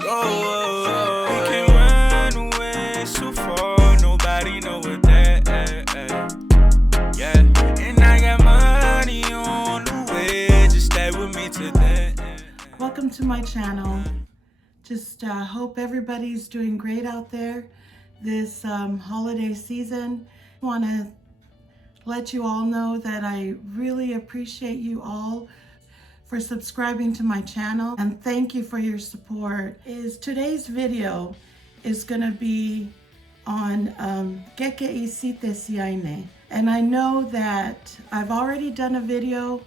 Oh, we can run away so far, nobody know what that. Yeah, and I got money on the way, just stay with me today. Welcome to my channel. Just hope everybody's doing great out there this holiday season. I want to let you all know that I really appreciate you all for subscribing to my channel, and thank you for your support. Today's video is going to be on Keke Isite Siaine, and I know that I've already done a video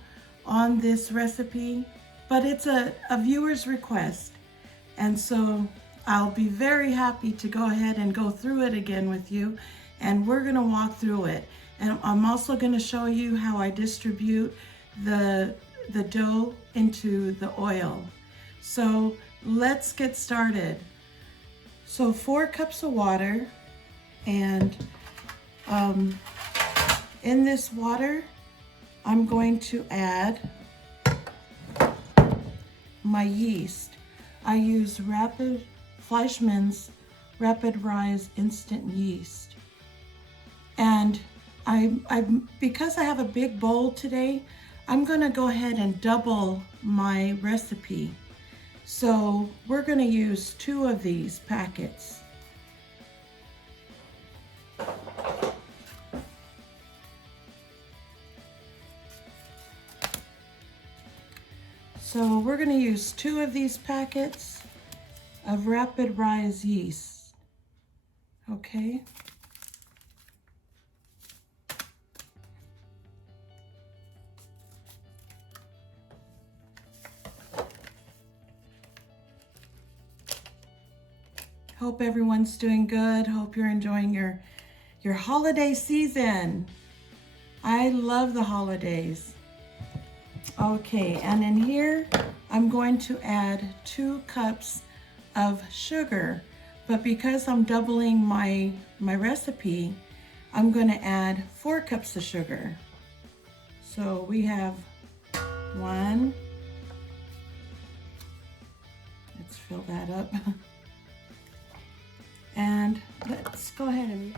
on this recipe, but it's a viewer's request, and so I'll be very happy to go ahead and go through it again with you, and we're going to walk through it. And I'm also going to show you how I distribute the dough into the oil. So let's get started. So 4 cups of water, and in this water I'm going to add my yeast. I use Fleishman's Rapid Rise Instant Yeast, and because I have a big bowl today, I'm going to go ahead and double my recipe. So we're going to use 2 of these packets. So we're going to use 2 of these packets of Rapid Rise yeast. Okay. Hope everyone's doing good. Hope you're enjoying your holiday season. I love the holidays. Okay, and in here I'm going to add 2 cups of sugar, but because I'm doubling my recipe, I'm going to add 4 cups of sugar. So we have 1. Let's fill that up. And let's go ahead and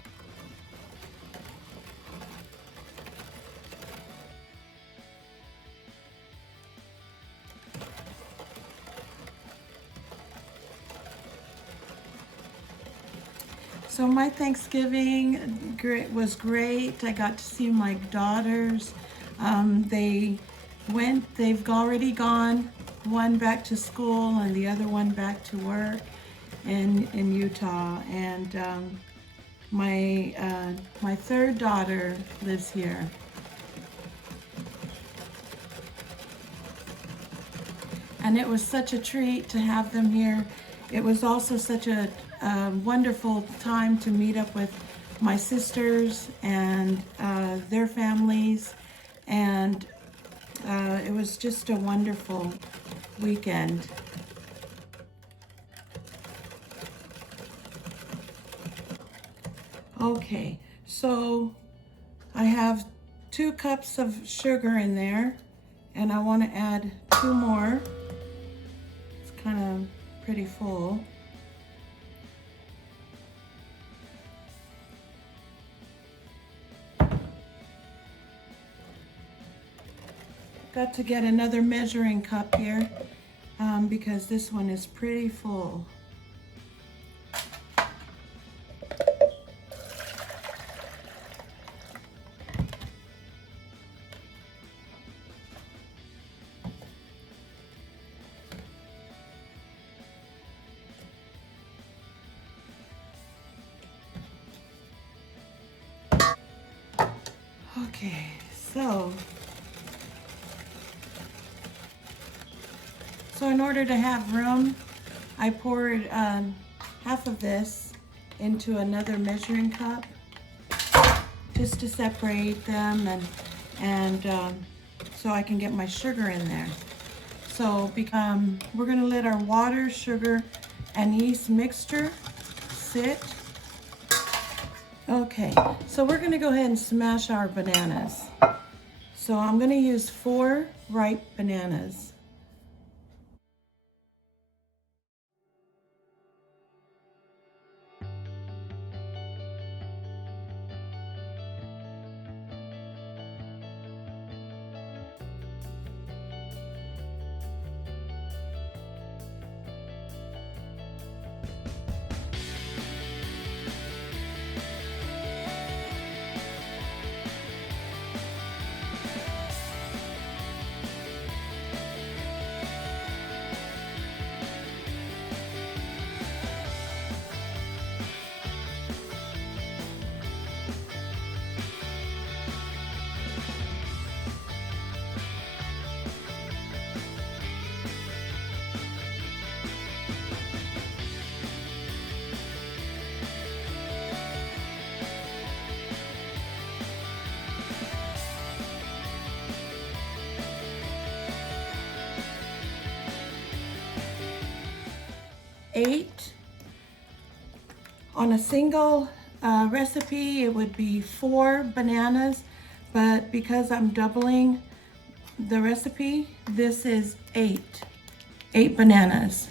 so my Thanksgiving was great. I got to see my daughters. They've already gone, one back to school and the other one back to work in Utah, and my 3rd daughter lives here. And it was such a treat to have them here. It was also such a wonderful time to meet up with my sisters and their families, and it was just a wonderful weekend. Okay, so I have 2 cups of sugar in there, and I want to add 2 more. It's kind of pretty full. Got to get another measuring cup here because this one is pretty full. Okay, so in order to have room, I poured half of this into another measuring cup just to separate them, and so I can get my sugar in there. So we're going to let our water, sugar, and yeast mixture sit. Okay, so we're going to go ahead and smash our bananas. So I'm going to use 4 ripe bananas. 8. On a single recipe, it would be 4 bananas, but because I'm doubling the recipe, this is 8 bananas,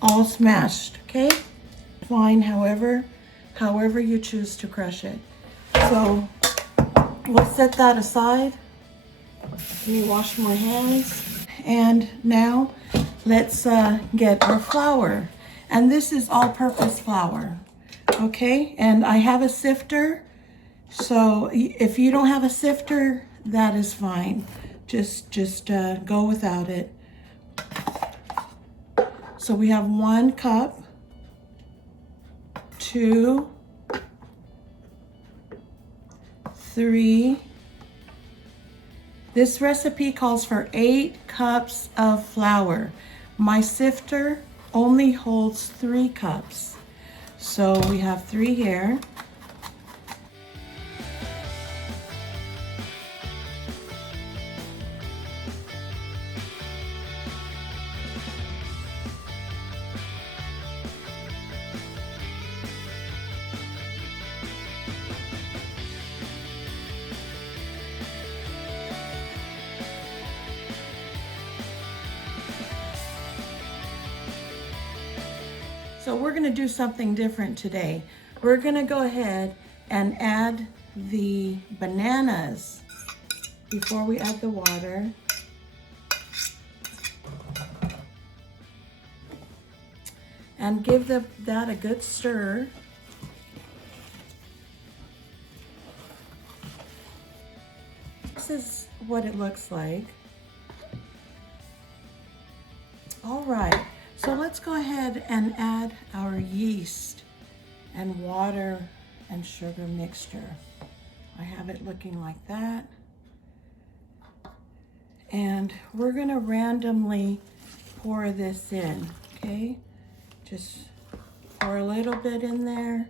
all smashed, okay? Fine, however you choose to crush it. So we'll set that aside. Let me wash my hands. And now let's get our flour. And this is all-purpose flour, okay? And I have a sifter, so if you don't have a sifter, that is fine. Just go without it. So we have 1 cup, 2, 3. This recipe calls for 8 cups of flour. My sifter only holds 3 cups. So we have 3 here. So we're going to do something different today. We're going to go ahead and add the bananas before we add the water. And give that a good stir. This is what it looks like. All right. So let's go ahead and add our yeast and water and sugar mixture. I have it looking like that. And we're gonna randomly pour this in, okay? Just pour a little bit in there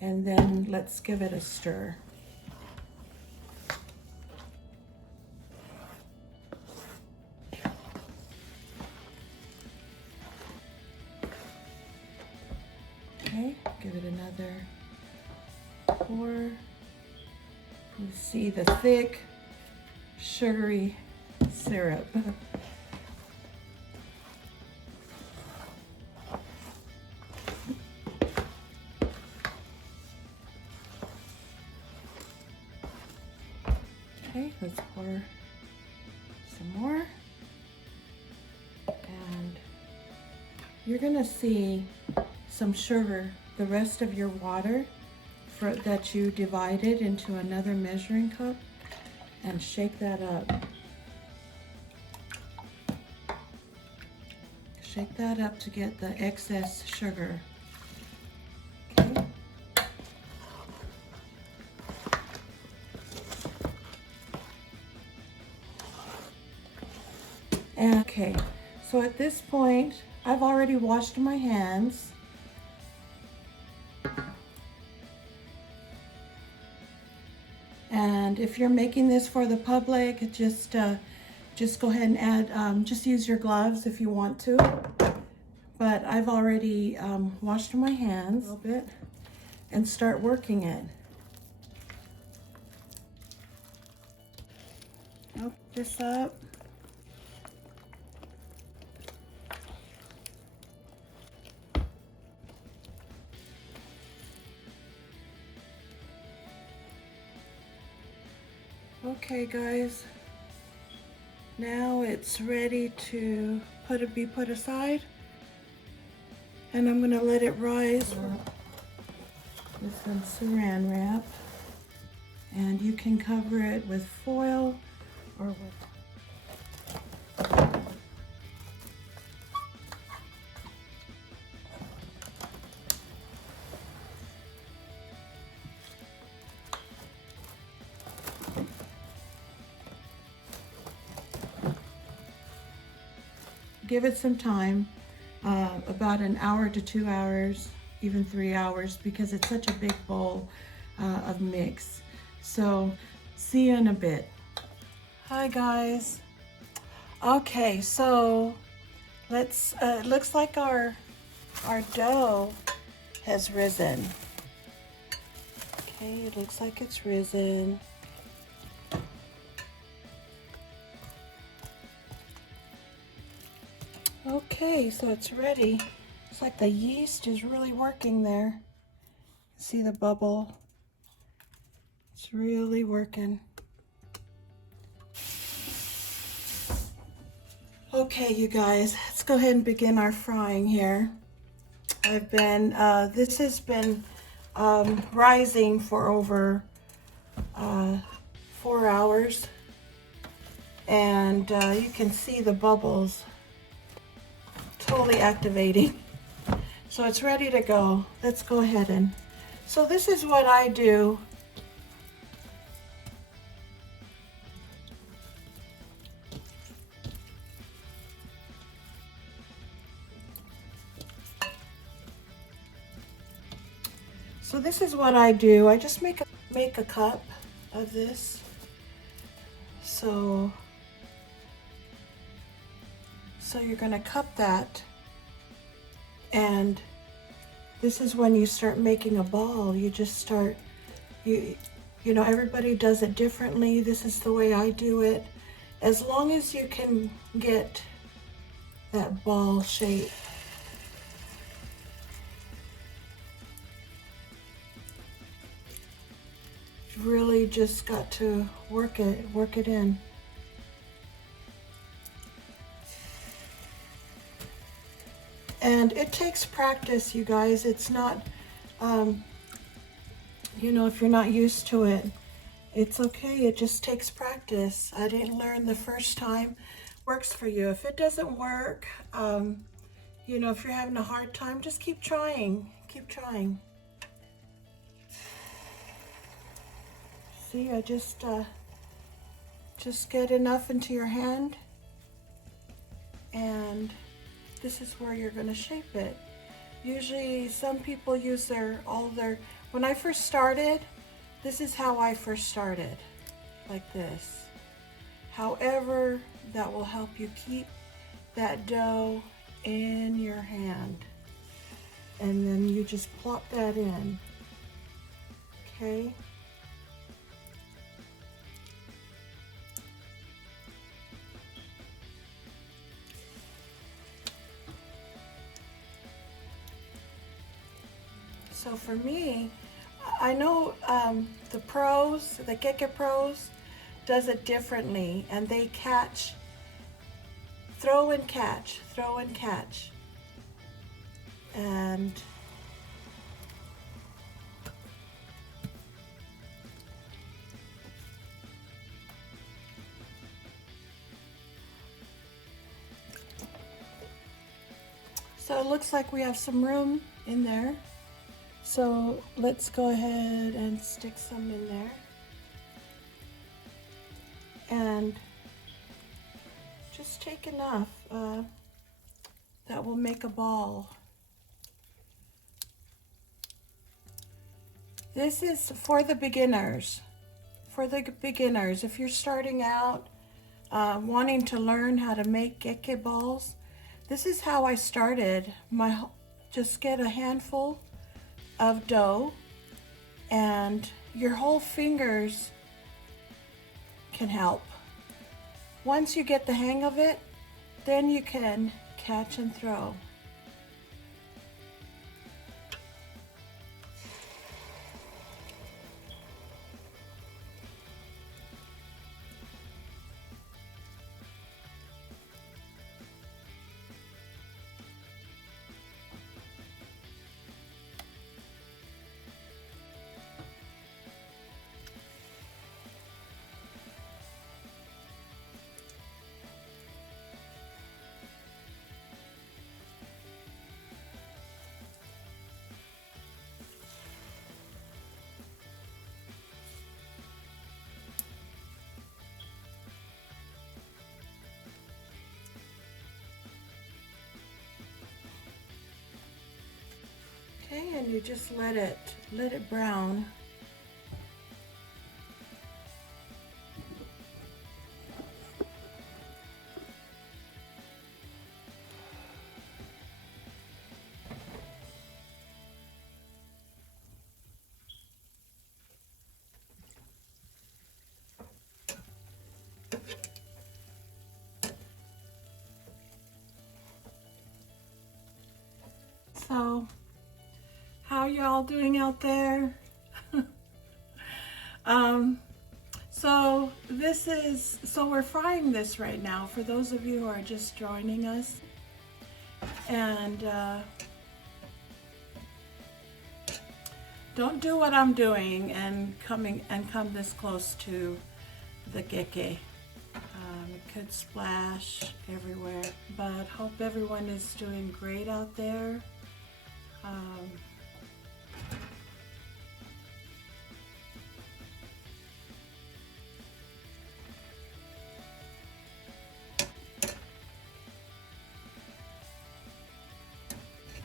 and then let's give it a stir. Okay, give it another pour. You see the thick, sugary syrup. Okay, let's pour some more. And you're gonna see some sugar, the rest of your water that you divided into another measuring cup, and shake that up. Shake that up to get the excess sugar. Okay. And okay, so at this point, I've already washed my hands. And if you're making this for the public, just go ahead and add, just use your gloves if you want to. But I've already washed my hands a little bit and start working it. Open this up. Okay guys, now it's ready to be put aside, and I'm going to let it rise with some saran wrap, and you can cover it with foil or with give it some time, about an hour to 2 hours, even 3 hours, because it's such a big bowl of mix. So see you in a bit. Hi guys. Okay, so let's, it looks like our our dough has risen. Okay, it looks like it's risen. Okay, so it's ready. It's like the yeast is really working there. See the bubble? It's really working. Okay, you guys, let's go ahead and begin our frying here. This has been rising for over 4 hours, and you can see the bubbles totally activating. So it's ready to go. Let's go ahead and, so this is what I do. So this is what I do. I just make a cup of this. So you're gonna cup that, and this is when you start making a ball. You just start, you know, everybody does it differently. This is the way I do it. As long as you can get that ball shape. Really just got to work it in. And it takes practice, you guys. It's not, you know, if you're not used to it, it's okay. It just takes practice. I didn't learn the first time. Works for you. If it doesn't work, you know, if you're having a hard time, just keep trying. Keep trying. See, I just get enough into your hand, and this is where you're going to shape it. Usually some people use when I first started, this is how I first started, like this. However, that will help you keep that dough in your hand. And then you just plop that in, okay? So for me, I know the Keke pros does it differently, and they catch, throw and catch. And so it looks like we have some room in there. So let's go ahead and stick some in there. And just take enough that will make a ball. This is for the beginners. If you're starting out wanting to learn how to make keke balls, this is how I started. Just get a handful of dough, and your whole fingers can help. Once you get the hang of it, then you can catch and throw. Okay, and you just let it brown. So, how y'all doing out there? So we're frying this right now for those of you who are just joining us. And don't do what I'm doing and come this close to the keke. It could splash everywhere, but hope everyone is doing great out there.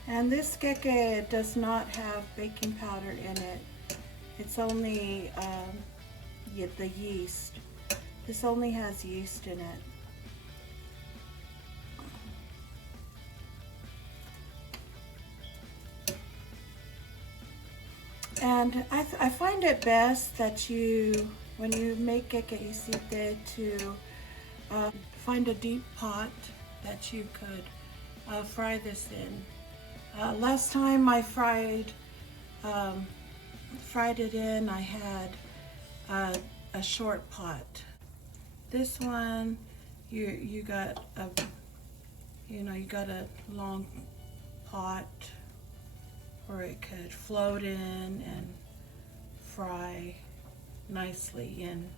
And this keke does not have baking powder in it. It's only the yeast. This only has yeast in it. And I find it best that when you make keke isite, to find a deep pot that you could fry this in. Last time I fried it in, I had a short pot. This one, you got a long pot where it could float in and fry nicely in.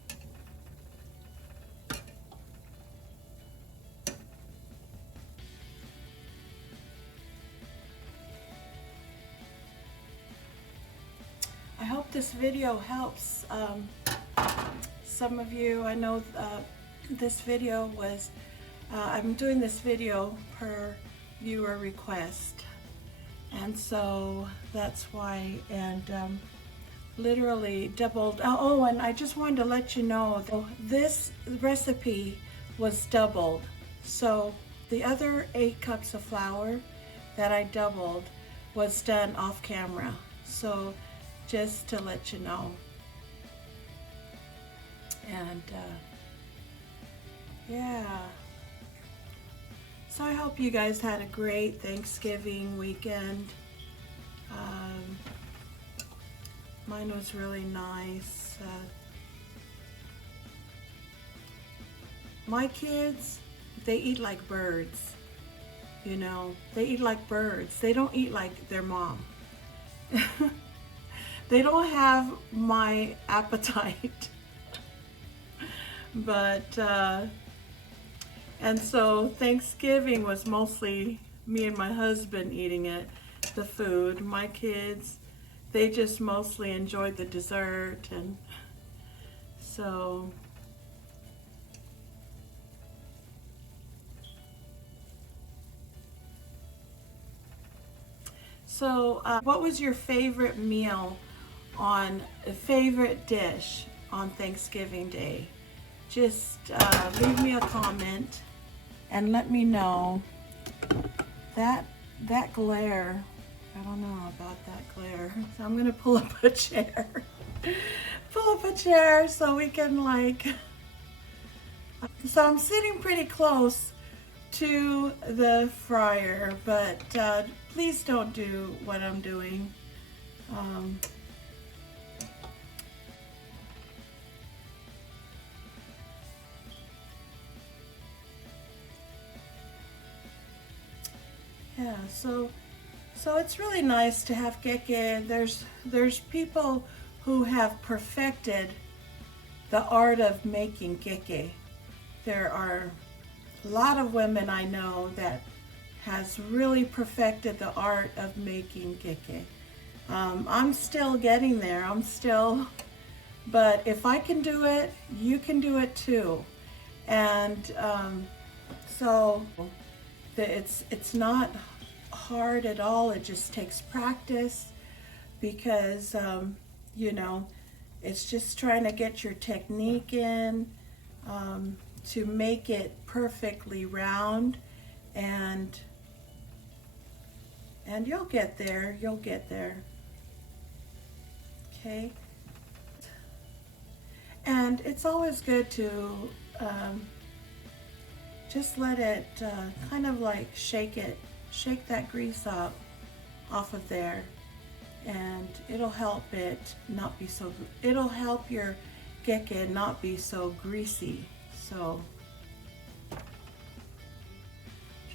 I hope this video helps some of you. I know this video was, I'm doing this video per viewer request, and so that's why, and literally doubled. Oh, and I just wanted to let you know that this recipe was doubled. So the other 8 cups of flour that I doubled was done off camera. So just to let you know. And yeah. So I hope you guys had a great Thanksgiving weekend. Mine was really nice. My kids, they eat like birds. You know, they eat like birds. They don't eat like their mom. They don't have my appetite. But, and so Thanksgiving was mostly me and my husband eating it, the food. My kids, they just mostly enjoyed the dessert, and so. So, what was your favorite meal favorite dish on Thanksgiving Day? Just leave me a comment and let me know. That glare, I don't know about that glare. So I'm gonna pull up a chair. Pull up a chair so we can so I'm sitting pretty close to the fryer, but please don't do what I'm doing. Yeah, so it's really nice to have keke. There's people who have perfected the art of making keke. There are a lot of women I know that has really perfected the art of making keke. I'm still getting there. But if I can do it, you can do it too. And so it's not hard at all. It just takes practice, because you know, it's just trying to get your technique in to make it perfectly round, and you'll get there. Okay. And it's always good to just let it kind of like shake that grease up, off of there, and it'll help it not be so, it'll help your keke not be so greasy. So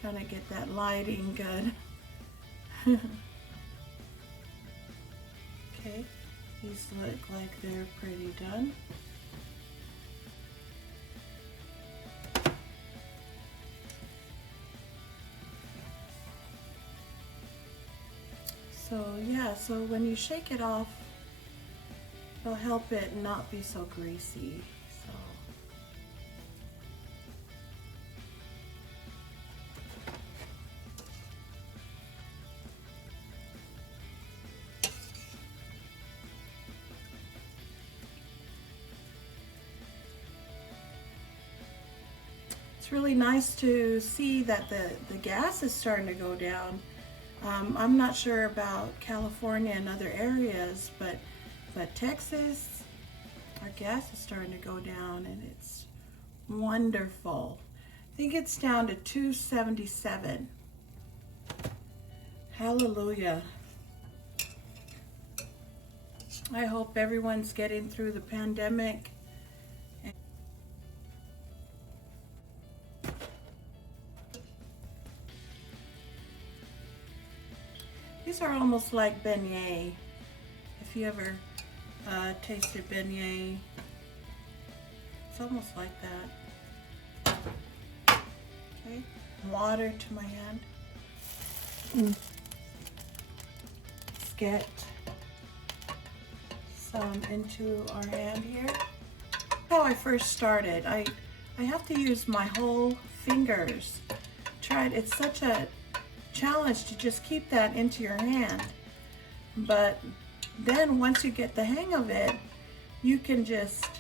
trying to get that lighting good. Okay, these look like they're pretty done. So yeah, so when you shake it off, it'll help it not be so greasy. So it's really nice to see that the gas is starting to go down. I'm not sure about California and other areas, but Texas, our gas is starting to go down, and it's wonderful. I think it's down to 277. Hallelujah. I hope everyone's getting through the pandemic. These are almost like beignet. If you ever tasted beignet, it's almost like that. Okay, water to my hand. Let's get some into our hand here. How I first started, I have to use my whole fingers. It's such a challenge to just keep that into your hand, but then once you get the hang of it, you can just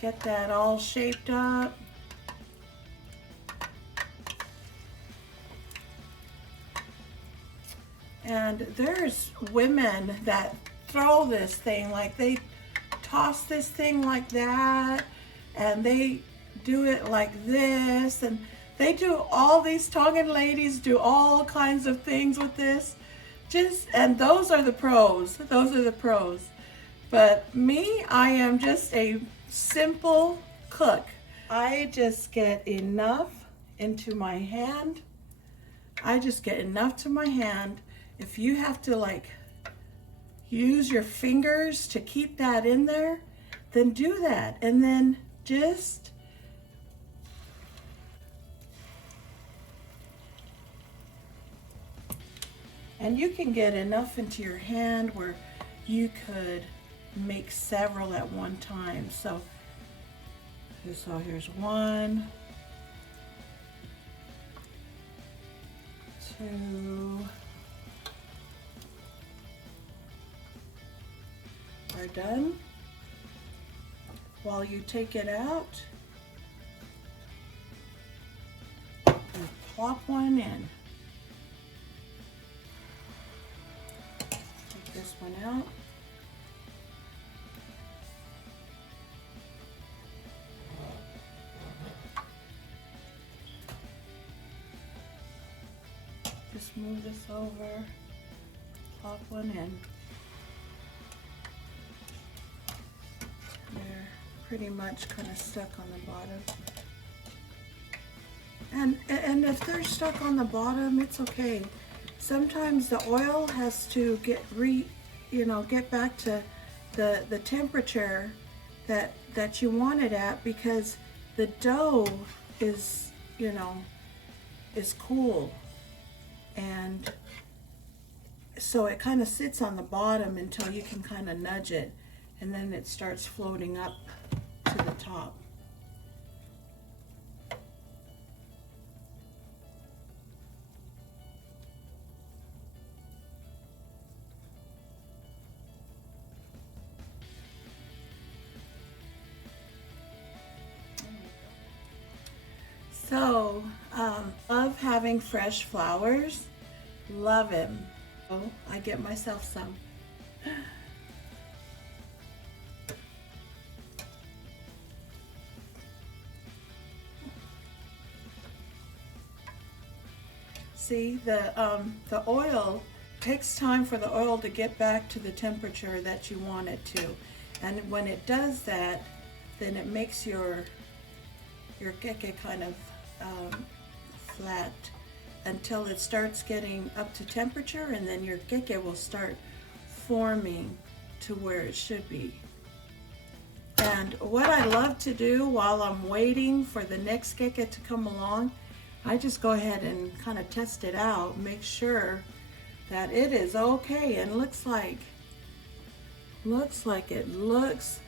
get that all shaped up. And there's women that throw this thing, like they toss this thing like that, and they do it like this, and they do, all these Tongan ladies do all kinds of things with this. And those are the pros. Those are the pros. But me, I am just a simple cook. I just get enough into my hand. I just get enough to my hand. If you have to like use your fingers to keep that in there, then do that. And then just and you can get enough into your hand where you could make several at one time. So here's one, two, are done. While you take it out, you plop one in. Take this one out. Just move this over, plop one in. They're pretty much kind of stuck on the bottom. And if they're stuck on the bottom, it's okay. Sometimes the oil has to get back to the temperature that you want it at, because the dough is cool, and so it kind of sits on the bottom until you can kind of nudge it, and then it starts floating up to the top. So, love having fresh flowers. Love it. Oh, I get myself some. see, the oil takes time for the oil to get back to the temperature that you want it to. And when it does that, then it makes your keke kind of flat until it starts getting up to temperature, and then your keke will start forming to where it should be. And what I love to do while I'm waiting for the next keke to come along, I just go ahead and kind of test it out, make sure that it is okay, and looks like it looks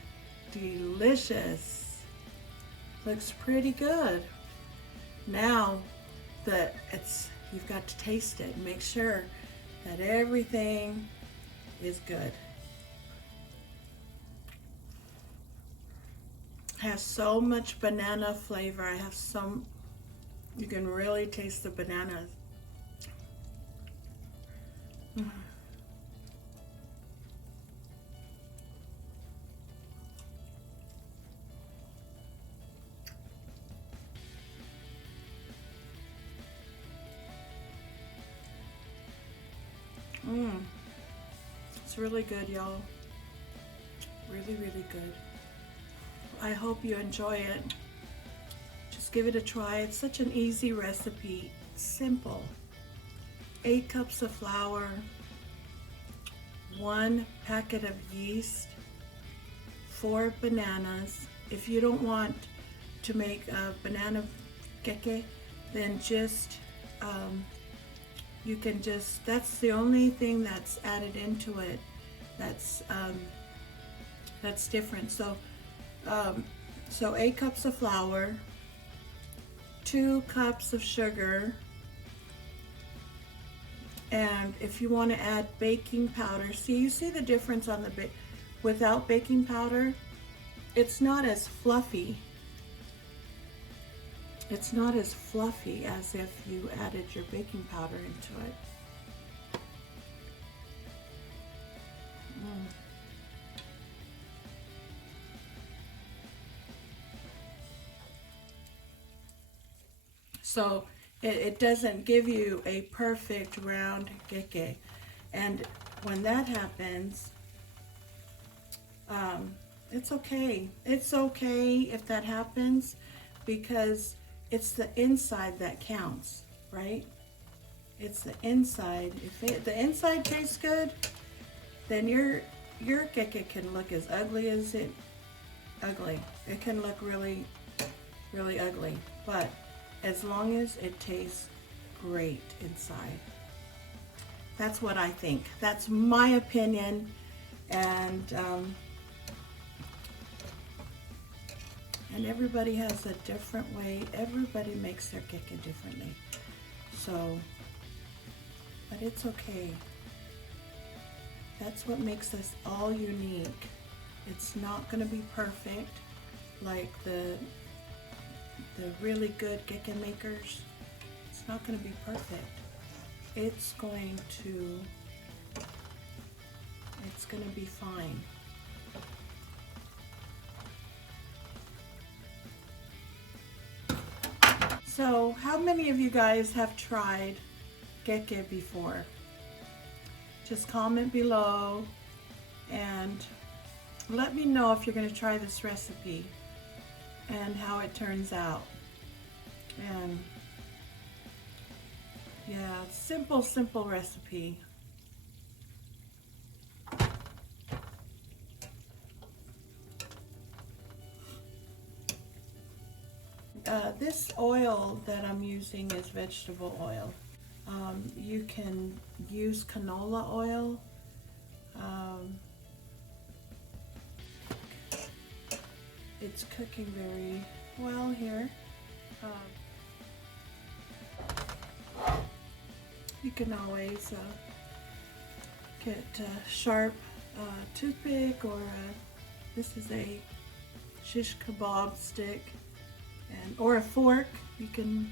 delicious. Looks pretty good. Now that you've got to taste it, make sure that everything is good. Has so much banana flavor. You can really taste the bananas. It's really good, y'all. Really, really good. I hope you enjoy it. Just give it a try. It's such an easy recipe. Simple. 8 cups of flour, 1 packet of yeast, 4 bananas. If you don't want to make a banana keke, then just you can just, that's the only thing that's added into it that's different. So 8 cups of flour, 2 cups of sugar, and if you want to add baking powder, you see the difference on the without baking powder, it's not as fluffy. It's not as fluffy as if you added your baking powder into it. So it doesn't give you a perfect round keke. And when that happens, it's okay. It's okay if that happens, because it's the inside that counts, right? It's the inside. If the inside tastes good, then your keke can look as ugly as ugly. It can look really, really ugly, but as long as it tastes great inside. That's what I think. That's my opinion, and everybody has a different way. Everybody makes their keke differently. So, but it's okay. That's what makes us all unique. It's not going to be perfect like the really good keke makers. It's not going to be perfect. It's going to be fine. So, how many of you guys have tried keke before? Just comment below and let me know if you're going to try this recipe and how it turns out. And yeah, simple recipe. This oil that I'm using is vegetable oil. You can use canola oil. It's cooking very well here. You can always get a sharp toothpick, or this is a shish kebab stick, or a fork. You can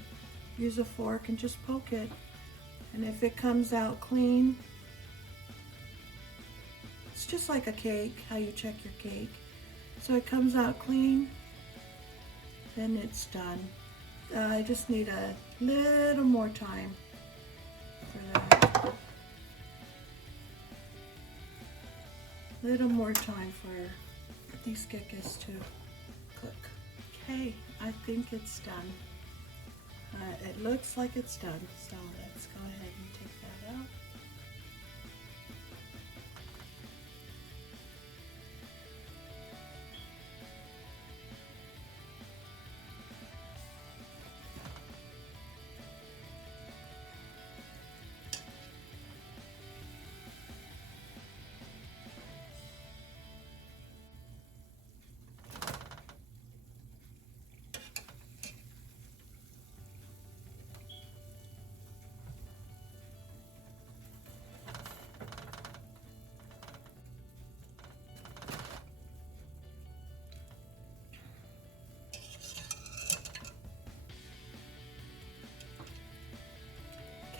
use a fork and just poke it, and if it comes out clean, it's just like a cake, how you check your cake. So it comes out clean, then it's done. I just need a little more time. for that. A little more time for these kekes to cook. Okay, I think it's done. It looks like it's done, so let's go ahead and take that out.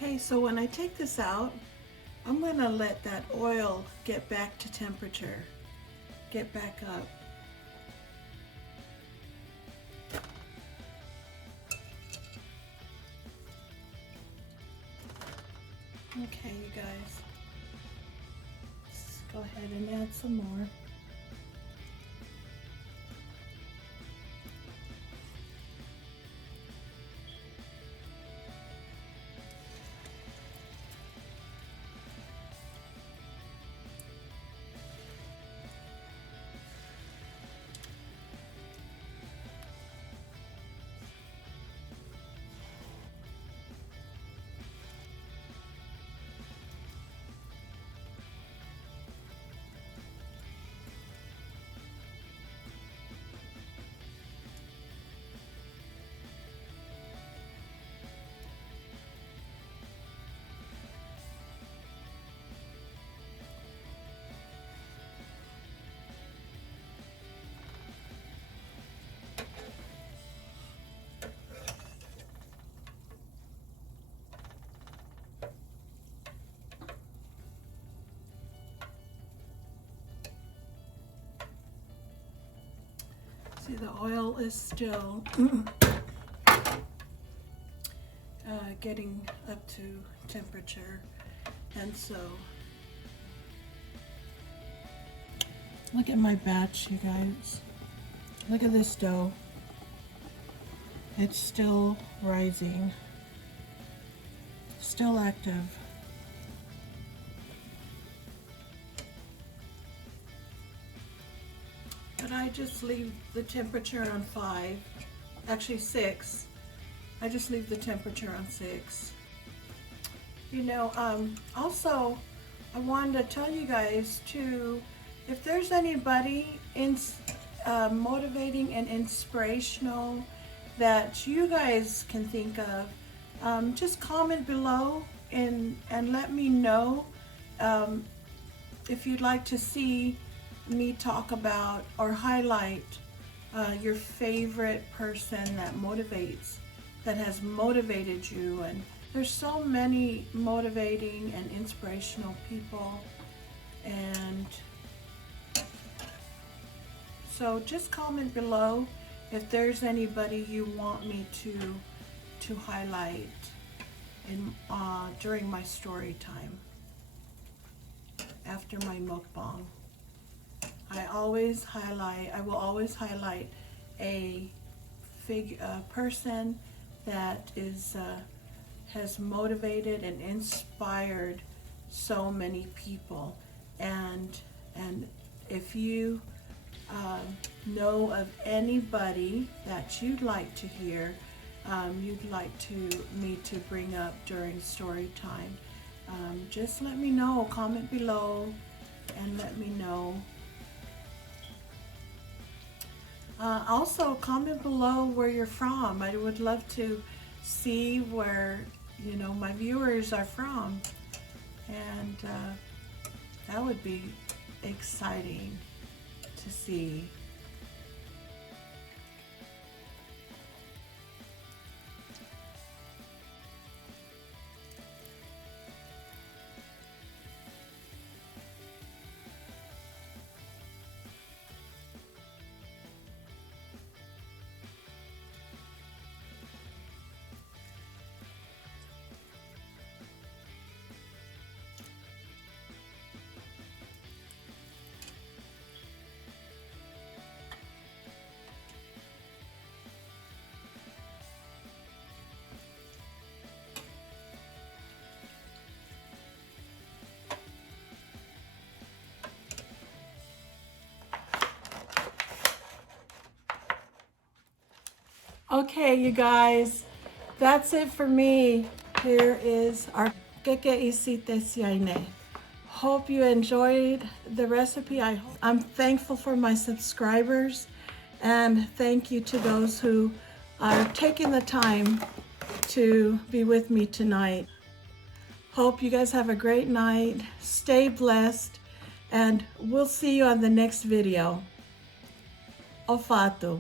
Okay, so when I take this out, I'm going to let that oil get back to temperature, get back up. Okay, you guys, let's go ahead and add some more. See, the oil is still getting up to temperature, and so look at my batch, you guys. Look at this dough. It's still rising, still active. But I just leave the temperature on 5, actually 6. I just leave the temperature on 6. You know, also I wanted to tell you guys too, if there's anybody motivating and inspirational that you guys can think of, just comment below and let me know if you'd like to see me talk about or highlight your favorite person that motivates, that has motivated you. And there's so many motivating and inspirational people, and so just comment below if there's anybody you want me to highlight in during my story time after my mukbang. I will always highlight a person that is has motivated and inspired so many people. And if you know of anybody that you'd like to hear, you'd like me to bring up during story time, just let me know. Comment below and let me know. Also, comment below where you're from. I would love to see where, you know, my viewers are from, and that would be exciting to see. Okay, you guys, that's it for me. Here is our Keke Isite Siaine. Hope you enjoyed the recipe. I'm thankful for my subscribers, and thank you to those who are taking the time to be with me tonight. Hope you guys have a great night. Stay blessed, and we'll see you on the next video. Ofato.